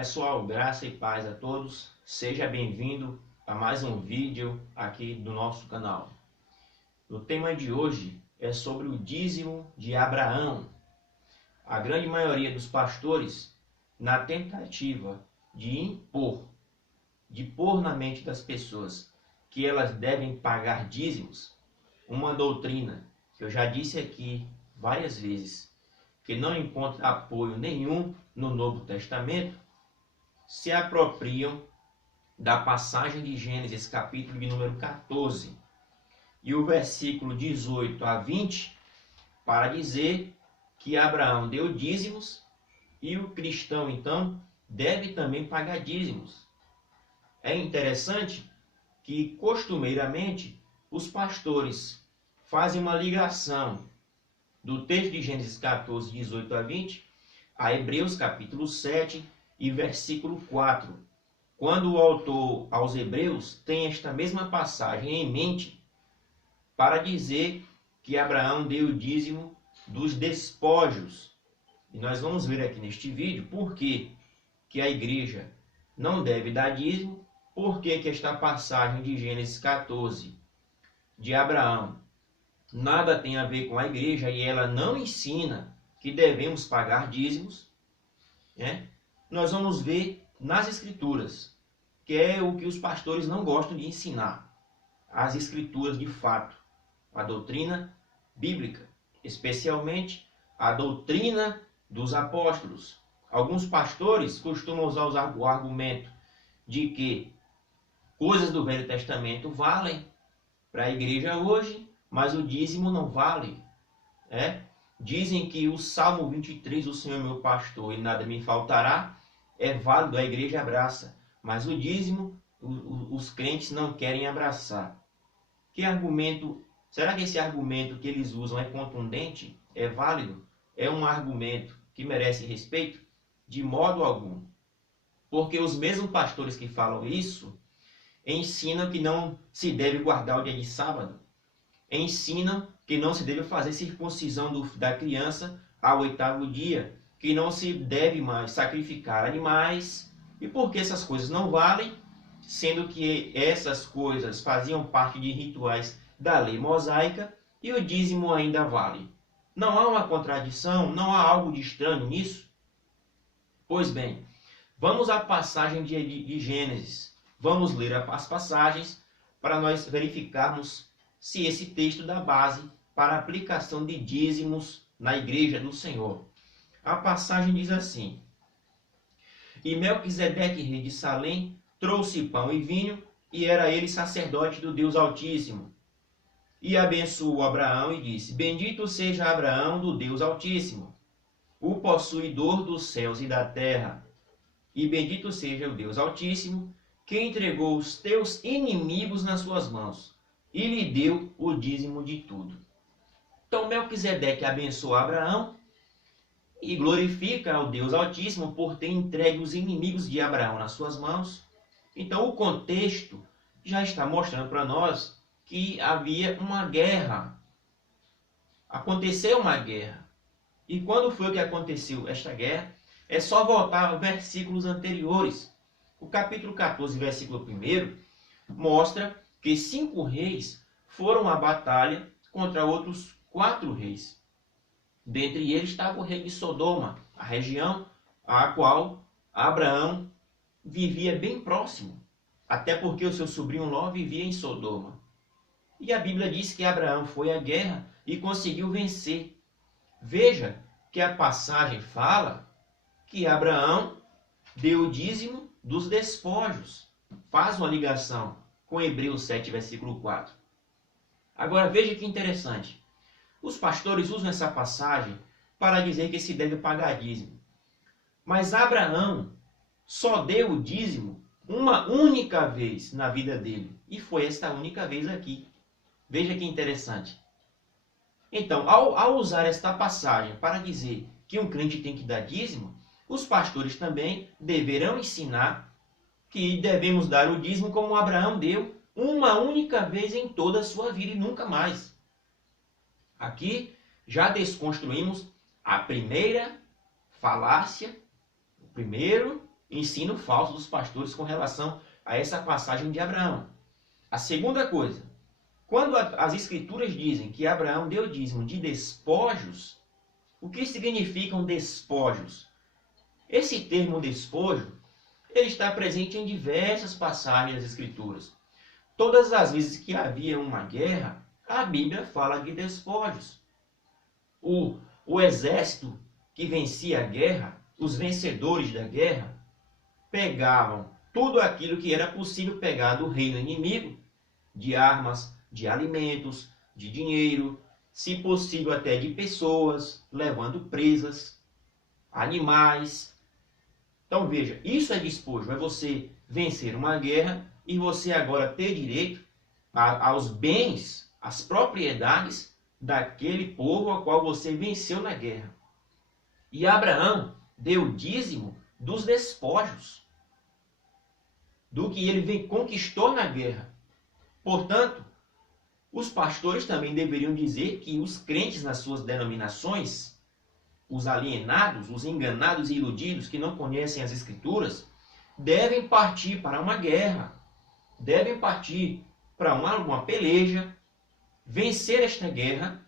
Pessoal, graça e paz a todos. Seja bem-vindo a mais um vídeo aqui do nosso canal. O tema de hoje é sobre o dízimo de Abraão. A grande maioria dos pastores, na tentativa de pôr na mente das pessoas que elas devem pagar dízimos, uma doutrina que eu já disse aqui várias vezes, que não encontra apoio nenhum no Novo Testamento, se apropriam da passagem de Gênesis, capítulo de número 14, e o versículo 18 a 20, para dizer que Abraão deu dízimos e o cristão, então, deve também pagar dízimos. É interessante que, costumeiramente, os pastores fazem uma ligação do texto de Gênesis 14, 18 a 20, a Hebreus, capítulo 7, e versículo 4, quando o autor aos Hebreus tem esta mesma passagem em mente para dizer que Abraão deu o dízimo dos despojos. E nós vamos ver aqui neste vídeo por que a igreja não deve dar dízimo, por que esta passagem de Gênesis 14 de Abraão nada tem a ver com a igreja e ela não ensina que devemos pagar dízimos, né? Nós vamos ver nas Escrituras, que é o que os pastores não gostam de ensinar. As Escrituras de fato, a doutrina bíblica, especialmente a doutrina dos apóstolos. Alguns pastores costumam usar o argumento de que coisas do Velho Testamento valem para a igreja hoje, mas o dízimo não vale. Dizem que o Salmo 23, o Senhor é meu pastor e nada me faltará, é válido, a igreja abraça, mas o dízimo os crentes não querem abraçar. Que argumento? Será que esse argumento que eles usam é contundente? É válido? É um argumento que merece respeito? De modo algum. Porque os mesmos pastores que falam isso ensinam que não se deve guardar o dia de sábado. Ensinam que não se deve fazer circuncisão da criança ao 8º dia, que não se deve mais sacrificar animais. E por que essas coisas não valem, sendo que essas coisas faziam parte de rituais da lei mosaica e o dízimo ainda vale? Não há uma contradição? Não há algo de estranho nisso? Pois bem, vamos à passagem de Gênesis. Vamos ler as passagens para nós verificarmos se esse texto dá base para a aplicação de dízimos na igreja do Senhor. A passagem diz assim: E Melquisedeque, rei de Salém, trouxe pão e vinho, e era ele sacerdote do Deus Altíssimo. E abençoou Abraão e disse: Bendito seja Abraão do Deus Altíssimo, o possuidor dos céus e da terra. E bendito seja o Deus Altíssimo, que entregou os teus inimigos nas suas mãos, e lhe deu o dízimo de tudo. Então Melquisedeque abençoa Abraão e glorifica ao Deus Altíssimo por ter entregue os inimigos de Abraão nas suas mãos. Então o contexto já está mostrando para nós que havia uma guerra. Aconteceu uma guerra. E quando foi que aconteceu esta guerra? É só voltar aos versículos anteriores. O capítulo 14, versículo 1, mostra que 5 reis foram à batalha contra outros 4 reis. Dentre eles estava o rei de Sodoma, a região a qual Abraão vivia bem próximo, até porque o seu sobrinho Ló vivia em Sodoma. E a Bíblia diz que Abraão foi à guerra e conseguiu vencer. Veja que a passagem fala que Abraão deu o dízimo dos despojos. Faz uma ligação com Hebreus 7, versículo 4. Agora veja que interessante. Os pastores usam essa passagem para dizer que se deve pagar dízimo. Mas Abraão só deu o dízimo uma única vez na vida dele. E foi esta única vez aqui. Veja que interessante. Então, ao usar esta passagem para dizer que um crente tem que dar dízimo, os pastores também deverão ensinar que devemos dar o dízimo como Abraão deu uma única vez em toda a sua vida e nunca mais. Aqui já desconstruímos a primeira falácia, o primeiro ensino falso dos pastores com relação a essa passagem de Abraão. A segunda coisa, quando as escrituras dizem que Abraão deu dízimo de despojos, o que significam despojos? Esse termo despojo, ele está presente em diversas passagens das escrituras. Todas as vezes que havia uma guerra, a Bíblia fala de despojos. O exército que vencia a guerra, os vencedores da guerra, pegavam tudo aquilo que era possível pegar do reino inimigo, de armas, de alimentos, de dinheiro, se possível até de pessoas, levando presas, animais. Então veja, isso é despojo, é você vencer uma guerra e você agora ter direito aos bens, às propriedades daquele povo ao qual você venceu na guerra. E Abraão deu dízimo dos despojos, do que ele conquistou na guerra. Portanto, os pastores também deveriam dizer que os crentes nas suas denominações, os alienados, os enganados e iludidos que não conhecem as Escrituras, devem partir para uma guerra, devem partir para uma peleja, vencer esta guerra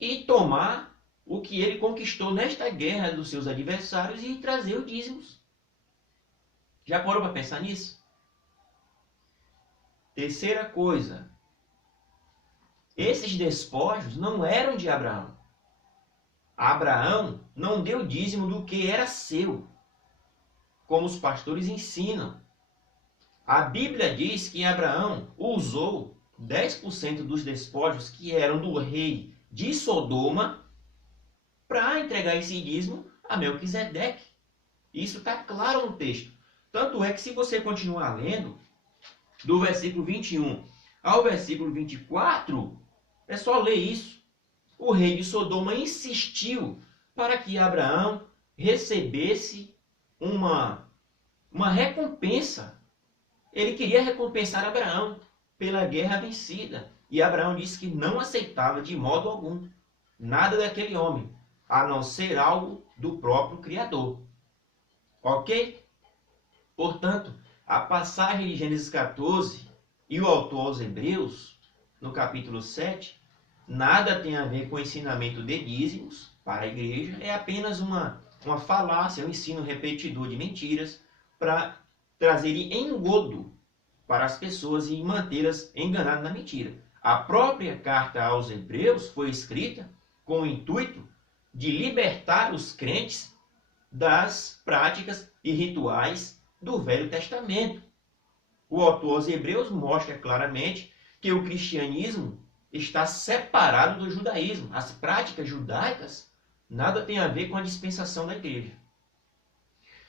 e tomar o que ele conquistou nesta guerra dos seus adversários e trazer os dízimos. Já parou para pensar nisso? Terceira coisa, esses despojos não eram de Abraão. Abraão não deu dízimo do que era seu, como os pastores ensinam. A Bíblia diz que Abraão usou 10% dos despojos que eram do rei de Sodoma para entregar esse dízimo a Melquisedeque. Isso está claro no texto. Tanto é que se você continuar lendo, do versículo 21 ao versículo 24, é só ler isso. O rei de Sodoma insistiu para que Abraão recebesse uma recompensa. Ele queria recompensar Abraão pela guerra vencida. E Abraão disse que não aceitava de modo algum nada daquele homem, a não ser algo do próprio Criador. Ok? Portanto, a passagem de Gênesis 14 e o autor aos Hebreus, no capítulo 7, nada tem a ver com o ensinamento de dízimos para a igreja, é apenas uma falácia, um ensino repetidor de mentiras para trazer engodo para as pessoas e mantê-las enganadas na mentira. A própria carta aos Hebreus foi escrita com o intuito de libertar os crentes das práticas e rituais do Velho Testamento. O autor aos Hebreus mostra claramente que o cristianismo está separado do judaísmo. As práticas judaicas nada tem a ver com a dispensação da igreja.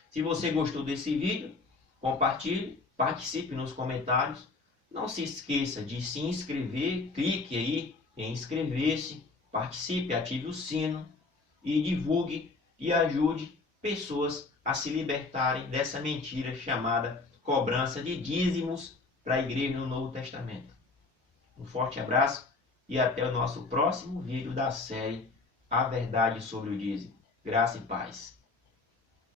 Se você gostou desse vídeo, compartilhe, participe nos comentários. Não se esqueça de se inscrever, clique aí em inscrever-se, participe, ative o sino e divulgue e ajude pessoas a se libertarem dessa mentira chamada cobrança de dízimos para a igreja no Novo Testamento. Um forte abraço e até o nosso próximo vídeo da série A Verdade sobre o Dízimo. Graça e paz.